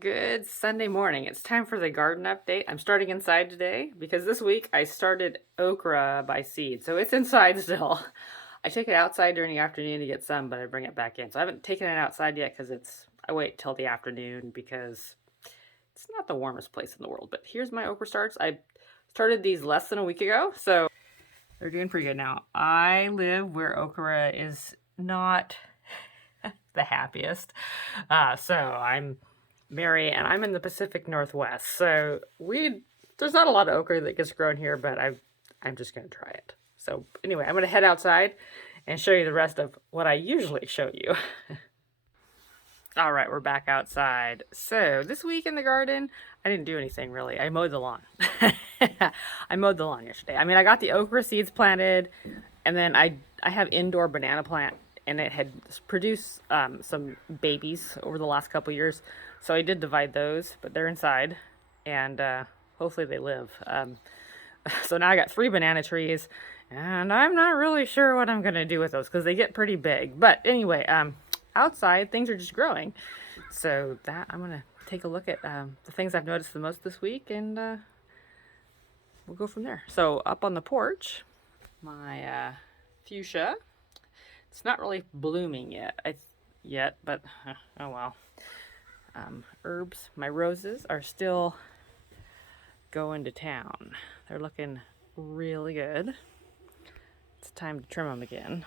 Good Sunday morning. It's time for the garden update. I'm starting inside today because this week I started okra by seed. So it's inside still. I took it outside during the afternoon to get sun, but I bring it back in. So I haven't taken it outside yet because I wait till the afternoon because it's not the warmest place in the world. But here's my okra starts. I started these less than a week ago, so they're doing pretty good now. I live where okra is not the happiest. So I'm Mary, and I'm in the Pacific Northwest. So there's not a lot of okra that gets grown here, but I'm just gonna try it. So anyway, I'm gonna head outside and show you the rest of what I usually show you. All right, we're back outside. So this week in the garden, I didn't do anything really. I mowed the lawn. I mowed the lawn yesterday. I mean, I got the okra seeds planted, and then I have indoor banana plant, and it had produced some babies over the last couple years. So I did divide those, but they're inside, and hopefully they live. So now I got 3 banana trees, and I'm not really sure what I'm gonna do with those because they get pretty big. But anyway, outside things are just growing. So that I'm gonna take a look at the things I've noticed the most this week, and we'll go from there. So up on the porch, my fuchsia. It's not really blooming yet, but oh well. Herbs, my roses are still going to town. They're looking really good. It's time to trim them again.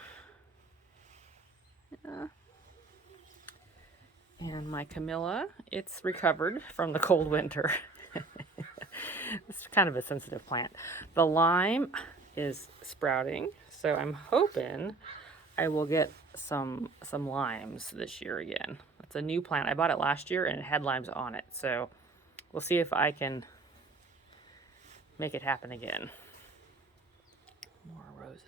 And my Camilla, it's recovered from the cold winter. It's kind of a sensitive plant. The lime is sprouting, so I'm hoping I will get some limes this year again. It's a new plant. I bought it last year and it had limes on it, so we'll see if I can make it happen again. More roses.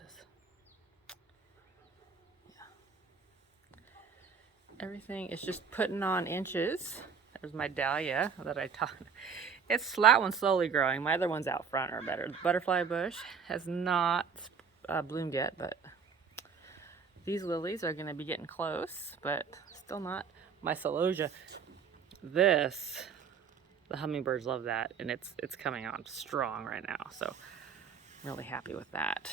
Everything is just putting on inches. There's my dahlia that I taught. That one's slowly growing. My other ones out front are better. The butterfly bush has not bloomed yet, but these lilies are going to be getting close, but still not. My celosia, the hummingbirds love that, and it's coming on strong right now, so I'm really happy with that.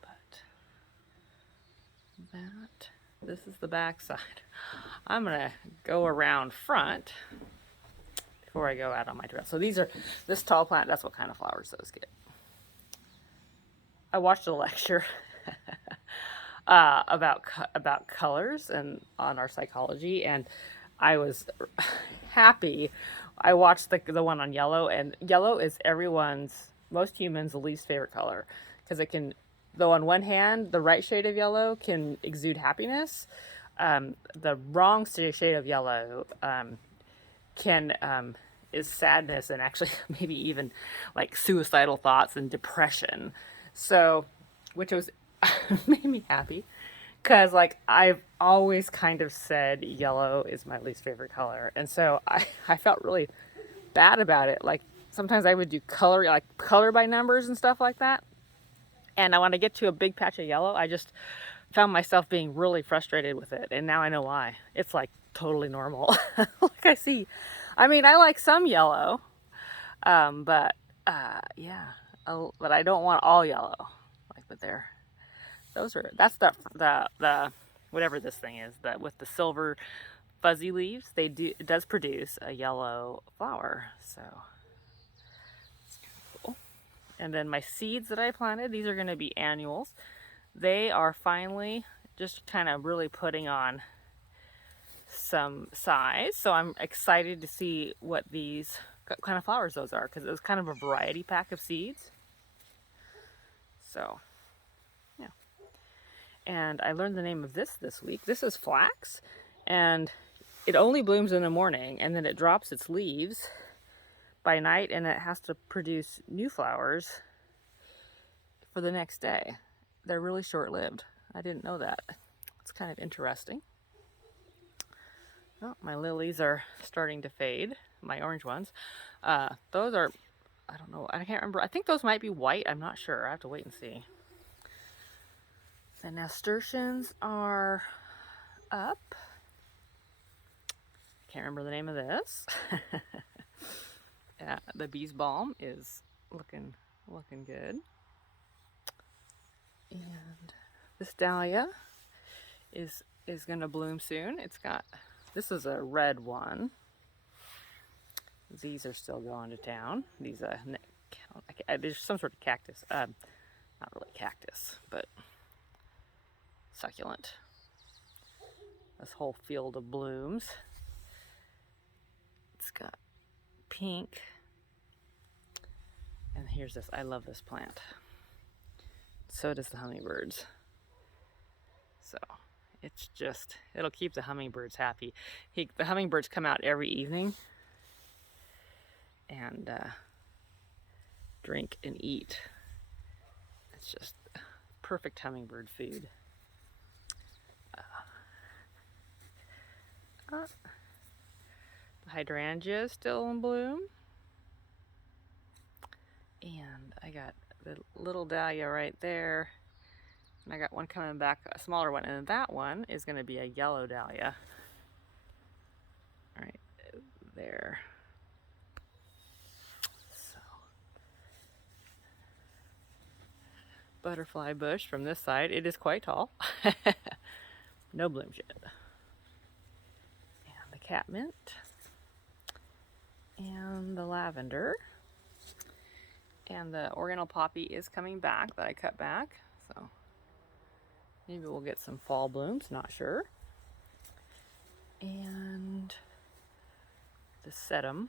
But this is the back side. I'm gonna go around front before I go out on my trail. So this tall plant, that's what kind of flowers those get. I watched a lecture about colors and on our psychology, and I was happy. I watched the one on yellow, and yellow is most humans' least favorite color because it can, though on one hand the right shade of yellow can exude happiness, the wrong shade of yellow is sadness and actually maybe even like suicidal thoughts and depression. So, which was made me happy because like I've always kind of said yellow is my least favorite color, and so I felt really bad about it. Like sometimes I would do color by numbers and stuff like that, and I want to get to a big patch of yellow. I just found myself being really frustrated with it, and now I know why. It's like totally normal. I mean, I like some yellow, but yeah, but I don't want all yellow. But that's the whatever this thing is, that with the silver fuzzy leaves, it does produce a yellow flower, so it's kind of cool. And then my seeds that I planted, these are going to be annuals. They are finally just kind of really putting on some size, so I'm excited to see what kind of flowers those are, because it was kind of a variety pack of seeds. So yeah, and I learned the name of this week. This is flax, and it only blooms in the morning, and then it drops its leaves by night, and it has to produce new flowers for the next day. They're really short-lived. I didn't know that. It's kind of interesting. Oh, my lilies are starting to fade, my orange ones. Those are, I don't know, I can't remember. I think those might be white. I'm not sure. I have to wait and see. The nasturtiums are up. Can't remember the name of this. The bee's balm is looking good. And this dahlia is gonna bloom soon. It's got, this is a red one. These are still going to town. These there's some sort of cactus. Not really cactus, but succulent. This whole field of blooms. It's got pink. And here's this. I love this plant. So does the hummingbirds. So it's just, it'll keep the hummingbirds happy. The hummingbirds come out every evening and drink and eat. It's just perfect hummingbird food. The hydrangea is still in bloom. And I got the little dahlia right there. And I got one coming back, a smaller one. And that one is going to be a yellow dahlia. Right there. So, butterfly bush from this side. It is quite tall. No blooms yet. And the catmint. And the lavender. And the oriental poppy is coming back that I cut back. So maybe we'll get some fall blooms, not sure. And the sedum.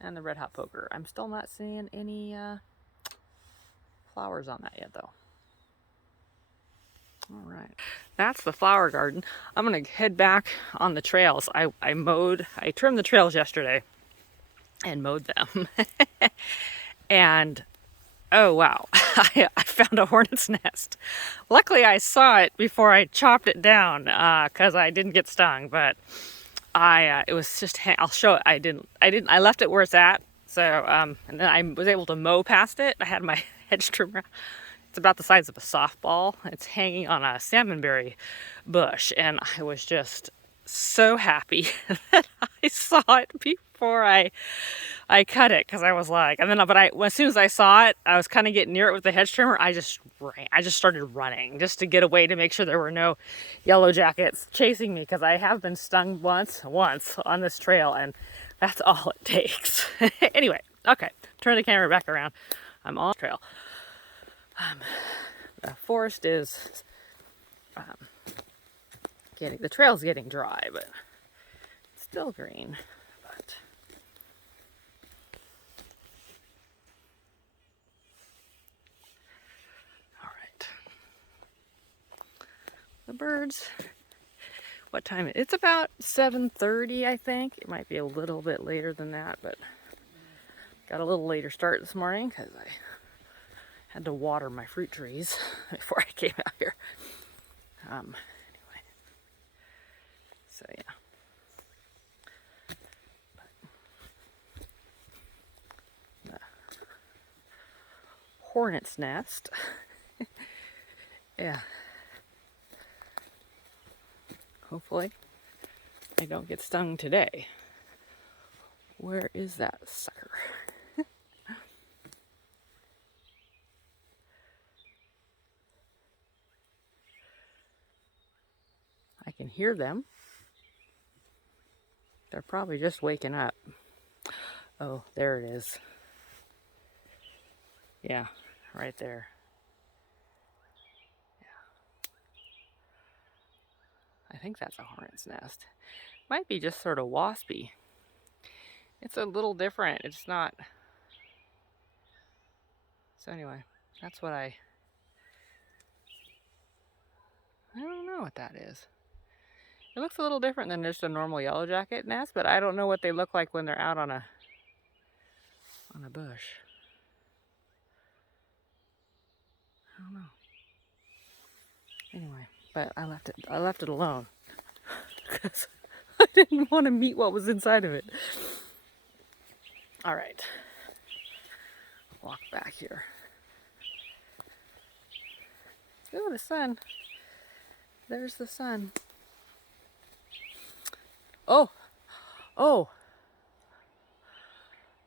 And the red hot poker. I'm still not seeing any flowers on that yet though. All right, that's the flower garden. I'm gonna head back on the trails. I trimmed the trails yesterday and mowed them. And oh wow, I found a hornet's nest. Luckily I saw it before I chopped it down because I didn't get stung, but it was just, I'll show it. I left it where it's at. So, and then I was able to mow past it. I had my hedge trimmer. It's about the size of a softball. It's hanging on a salmonberry bush. And I was just so happy that I saw it before I cut it. Cause I was like, and then, as soon as I saw it, I was kind of getting near it with the hedge trimmer. I just ran. I just started running just to get away to make sure there were no yellow jackets chasing me. Cause I have been stung once on this trail and that's all it takes. Anyway, okay. Turn the camera back around. I'm on the trail. The forest is the trail's getting dry, but it's still green. But all right, the birds. What time? It's about 7:30, I think. It might be a little bit later than that, but got a little later start this morning because I had to water my fruit trees before I came out here. Anyway, so yeah. But the hornet's nest. Yeah. Hopefully I don't get stung today. Where is that sucker? I can hear them. They're probably just waking up. Oh, there it is. Yeah, right there. Yeah. I think that's a hornet's nest. Might be just sort of waspy. It's a little different. It's not. So anyway, that's what I don't know what that is. It looks a little different than just a normal yellow jacket nest, but I don't know what they look like when they're out on a bush. I don't know. Anyway, but I left it alone because I didn't want to meet what was inside of it. All right. Walk back here. Oh, the sun. There's the sun. Oh, oh,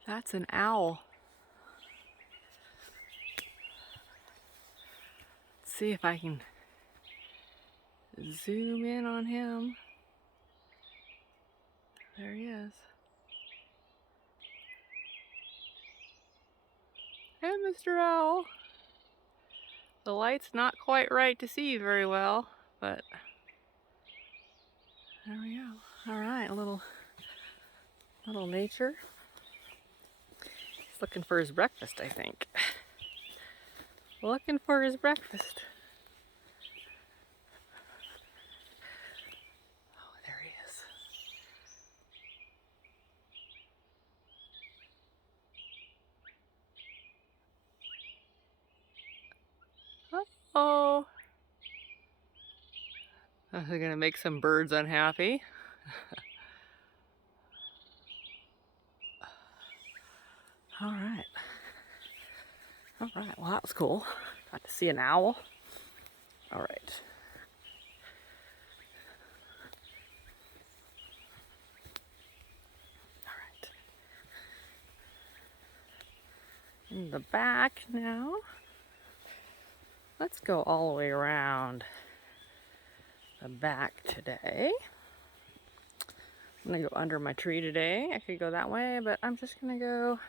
that's an owl. Let's see if I can zoom in on him. There he is. Hey, Mr. Owl. The light's not quite right to see you very well, but there we go. All right, a little nature. He's looking for his breakfast, I think. Looking for his breakfast. Oh, there he is. Uh-oh. They're gonna make some birds unhappy. All right. All right, well, that was cool. Got to see an owl. All right. All right. In the back now. Let's go all the way around the back today. I'm gonna go under my tree today. I could go that way, but I'm just gonna go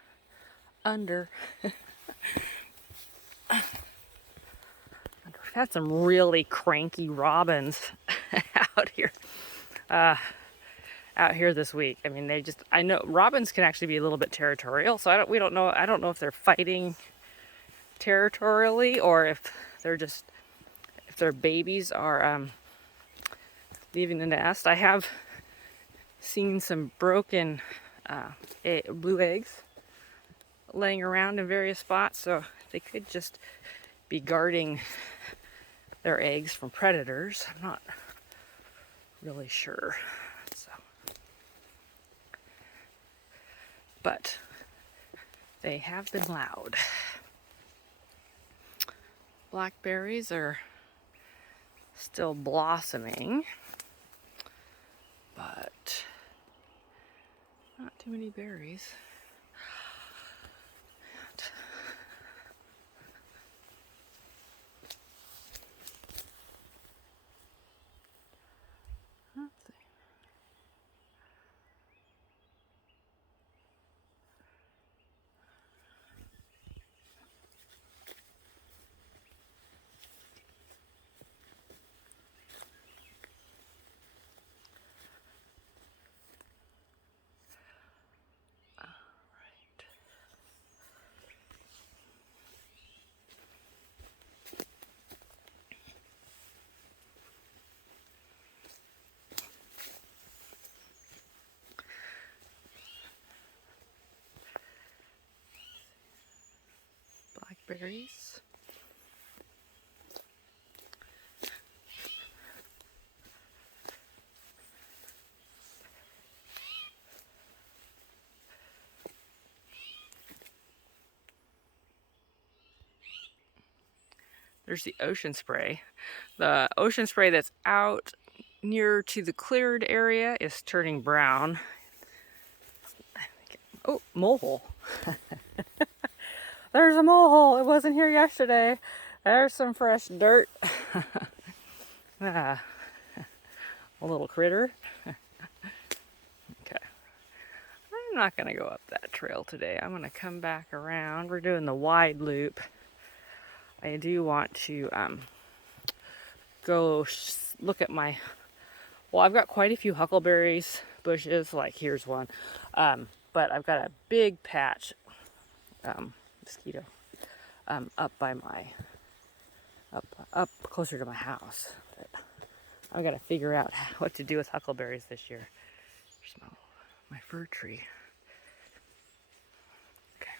under. We've had some really cranky robins out here. Out here this week. I mean, I know robins can actually be a little bit territorial, so I don't know if they're fighting territorially or if their babies are leaving the nest. I have seen some broken blue eggs laying around in various spots, so they could just be guarding their eggs from predators. I'm not really sure. But they have been loud. Blackberries are still blossoming, but not too many berries. Blackberries. There's the ocean spray. The ocean spray that's out near to the cleared area is turning brown. Oh, mole hole. There's a mole hole. It wasn't here yesterday. There's some fresh dirt. A little critter. Okay. I'm not going to go up that trail today. I'm going to come back around. We're doing the wide loop. I do want to go look at my... Well, I've got quite a few huckleberries bushes. Like, here's one. But I've got a big patch, mosquito, up by my... Up closer to my house. But I've got to figure out what to do with huckleberries this year. Here's my fir tree. Okay.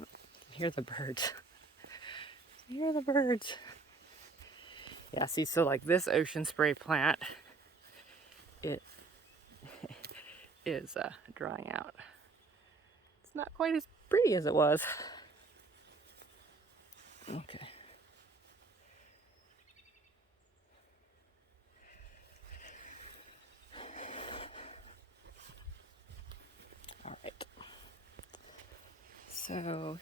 Oh, you can hear the birds. You hear the birds. Yeah, see, so like this ocean spray plant, it is drying out. It's not quite as pretty as it was. Okay. So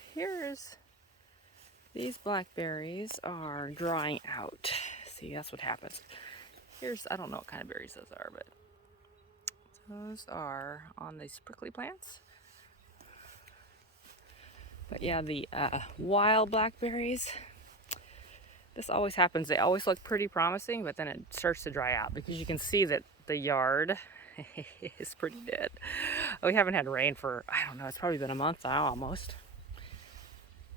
these blackberries are drying out. See, that's what happens. I don't know what kind of berries those are, but those are on these prickly plants. But yeah, the wild blackberries, this always happens. They always look pretty promising, but then it starts to dry out because you can see that the yard is pretty dead. We haven't had rain for, I don't know, it's probably been a month now almost.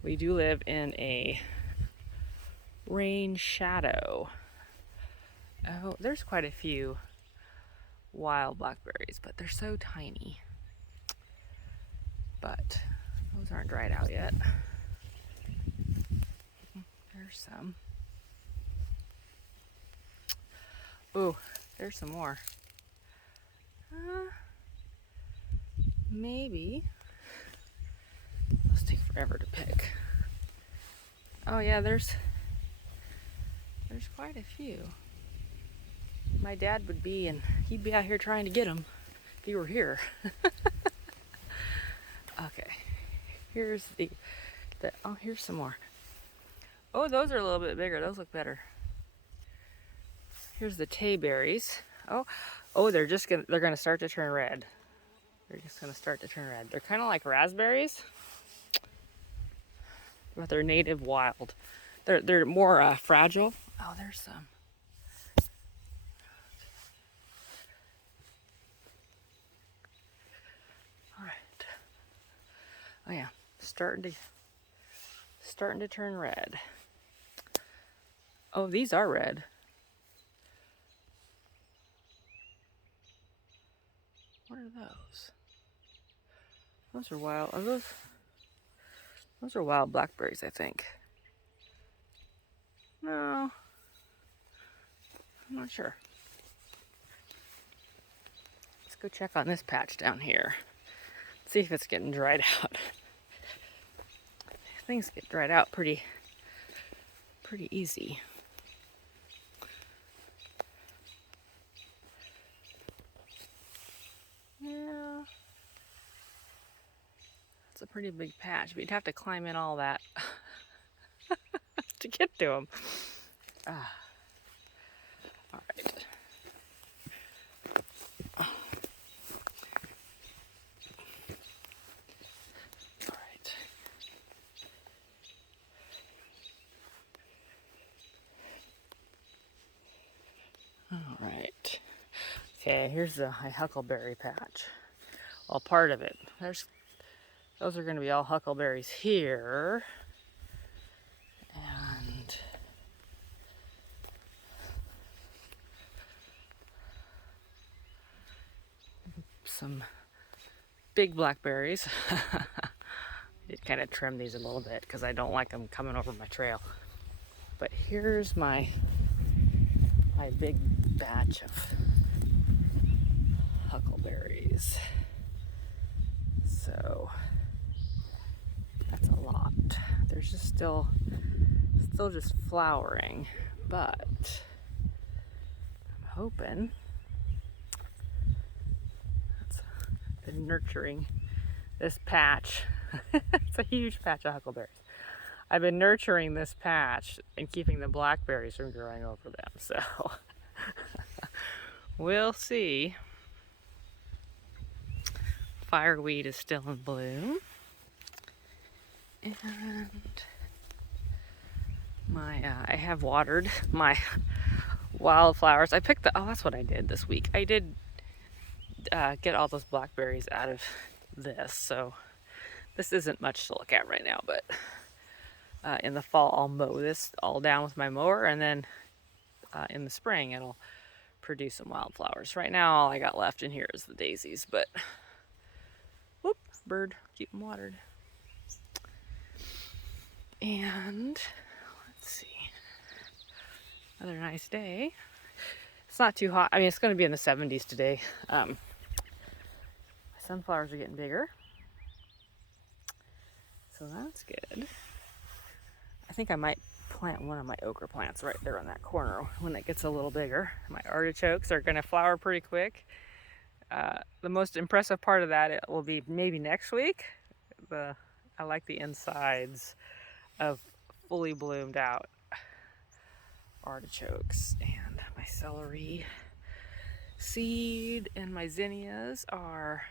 We do live in a rain shadow. Oh, there's quite a few wild blackberries, but they're so tiny. But those aren't dried out yet. There's some. Ooh, there's some more. Maybe. Those take forever to pick. Oh yeah, there's quite a few. My dad would be, and he'd be out here trying to get them if he were here. Okay, here's oh, here's some more. Oh, those are a little bit bigger. Those look better. Here's the tayberries. Oh, they're gonna start to turn red. They're just gonna start to turn red. They're kind of like raspberries, but they're native wild. They're more fragile. Oh, there's some. All right. Oh yeah, starting to turn red. Oh, these are red. What are those? Those are wild. Are those are wild blackberries, I think. No, I'm not sure. Let's go check on this patch down here. See if it's getting dried out. Things get dried out pretty easy. Yeah, it's a pretty big patch, but you'd have to climb in all that to get to them. All right. All right. All right. Okay, here's the huckleberry patch. Well, part of it. Those are going to be all huckleberries here. And some big blackberries. I did kind of trim these a little bit because I don't like them coming over my trail. But here's my big batch of huckleberries. So that's a lot. There's just still just flowering, but I'm hoping. I've been nurturing this patch. It's a huge patch of huckleberries. I've been nurturing this patch and keeping the blackberries from growing over them, so we'll see. Fireweed is still in bloom. And I have watered my wildflowers. I picked that's what I did this week. I did get all those blackberries out of this, so this isn't much to look at right now, but in the fall I'll mow this all down with my mower, and then in the spring it'll produce some wildflowers. Right now all I got left in here is the daisies, but whoop, bird, keep them watered. And let's see, another nice day. It's not too hot. I mean, it's going to be in the 70s today. My sunflowers are getting bigger, so that's good. I think I might plant one of my okra plants right there on that corner when it gets a little bigger. My artichokes are going to flower pretty quick. The most impressive part of that, it will be maybe next week. I like the insides of fully bloomed out artichokes. And my celery seed and my zinnias are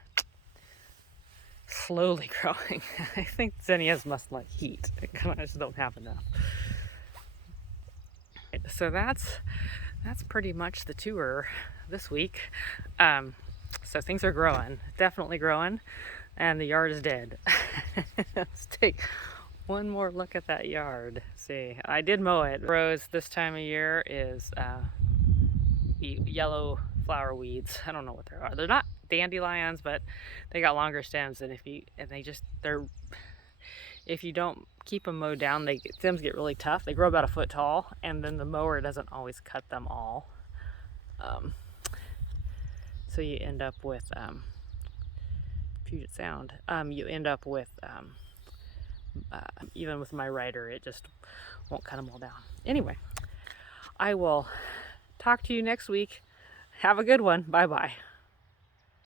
slowly growing. I think zinnias must like heat. I just don't have enough. So that's pretty much the tour this week. So things are growing, definitely growing, and the yard is dead. Let's take one more look at that yard. See, I did mow it. Rose this time of year is yellow flower weeds. I don't know what they are. They're not dandelions, but they got longer stems, and if you don't keep them mowed down, stems get really tough. They grow about a foot tall, and then the mower doesn't always cut them all. So you end up with Puget Sound. You end up with even with my rider, it just won't cut them all down. Anyway, I will talk to you next week. Have a good one. Bye bye.